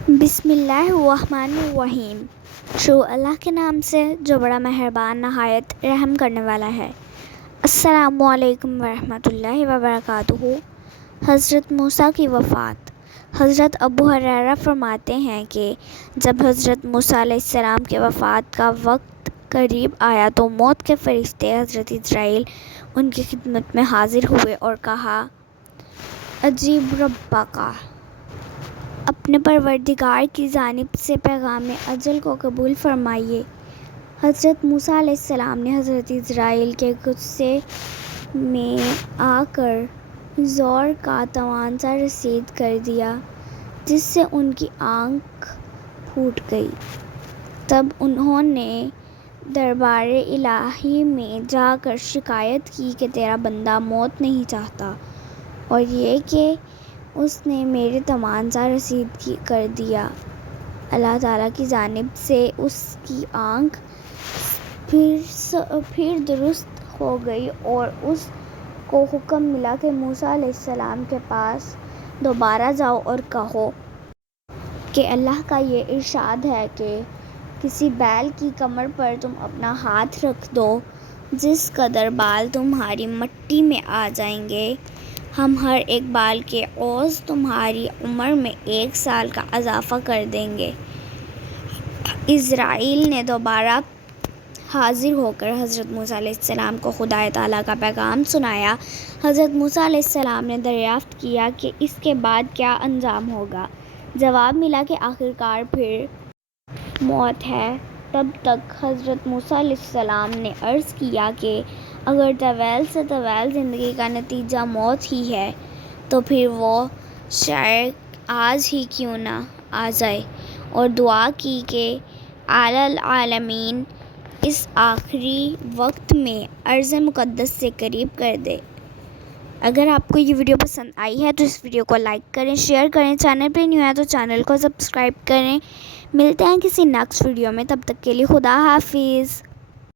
بسم اللہ الرحمن الرحیم۔ شروع اللہ کے نام سے جو بڑا مہربان نہایت رحم کرنے والا ہے۔ السلام علیکم ورحمۃ اللہ وبرکاتہ۔ حضرت موسیٰ کی وفات۔ حضرت ابو ہریرہ فرماتے ہیں کہ جب حضرت موسیٰ علیہ السلام کے وفات کا وقت قریب آیا تو موت کے فرشتے حضرت اسرائیل ان کی خدمت میں حاضر ہوئے اور کہا، اجیب ربک، اپنے پروردگار کی جانب سے پیغام اجل کو قبول فرمائیے۔ حضرت موسیٰ علیہ السلام نے حضرت اسرائیل کے غصے میں آ کر زور کا توانسہ رسید کر دیا جس سے ان کی آنکھ پھوٹ گئی۔ تب انہوں نے دربار الہی میں جا کر شکایت کی کہ تیرا بندہ موت نہیں چاہتا، اور یہ کہ اس نے میرے توانسہ رسید کر دیا۔ اللہ تعالیٰ کی جانب سے اس کی آنکھ پھر درست ہو گئی اور اس کو حکم ملا کہ موسیٰ علیہ السلام کے پاس دوبارہ جاؤ اور کہو کہ اللہ کا یہ ارشاد ہے کہ کسی بیل کی کمر پر تم اپنا ہاتھ رکھ دو، جس قدر بال تمہاری مٹی میں آ جائیں گے ہم ہر ایک بال کے عوض تمہاری عمر میں 1 سال کا اضافہ کر دیں گے۔ اسرائیل نے دوبارہ حاضر ہو کر حضرت موسیٰ علیہ السلام کو خدا تعالیٰ کا پیغام سنایا۔ حضرت موسیٰ علیہ السلام نے دریافت کیا کہ اس کے بعد کیا انجام ہوگا۔ جواب ملا کہ آخرکار پھر موت ہے۔ تب تک حضرت موسیٰ علیہ السلام نے عرض کیا کہ اگر طویل سے طویل زندگی کا نتیجہ موت ہی ہے تو پھر وہ شرع آج ہی کیوں نہ آ جائے، اور دعا کی کہ اعلی العالمین اس آخری وقت میں ارض مقدس سے قریب کر دے۔ اگر آپ کو یہ ویڈیو پسند آئی ہے تو اس ویڈیو کو لائک کریں، شیئر کریں، چینل پہ نیو ہے تو چینل کو سبسکرائب کریں۔ ملتے ہیں کسی نیکسٹ ویڈیو میں، تب تک کے لیے خدا حافظ۔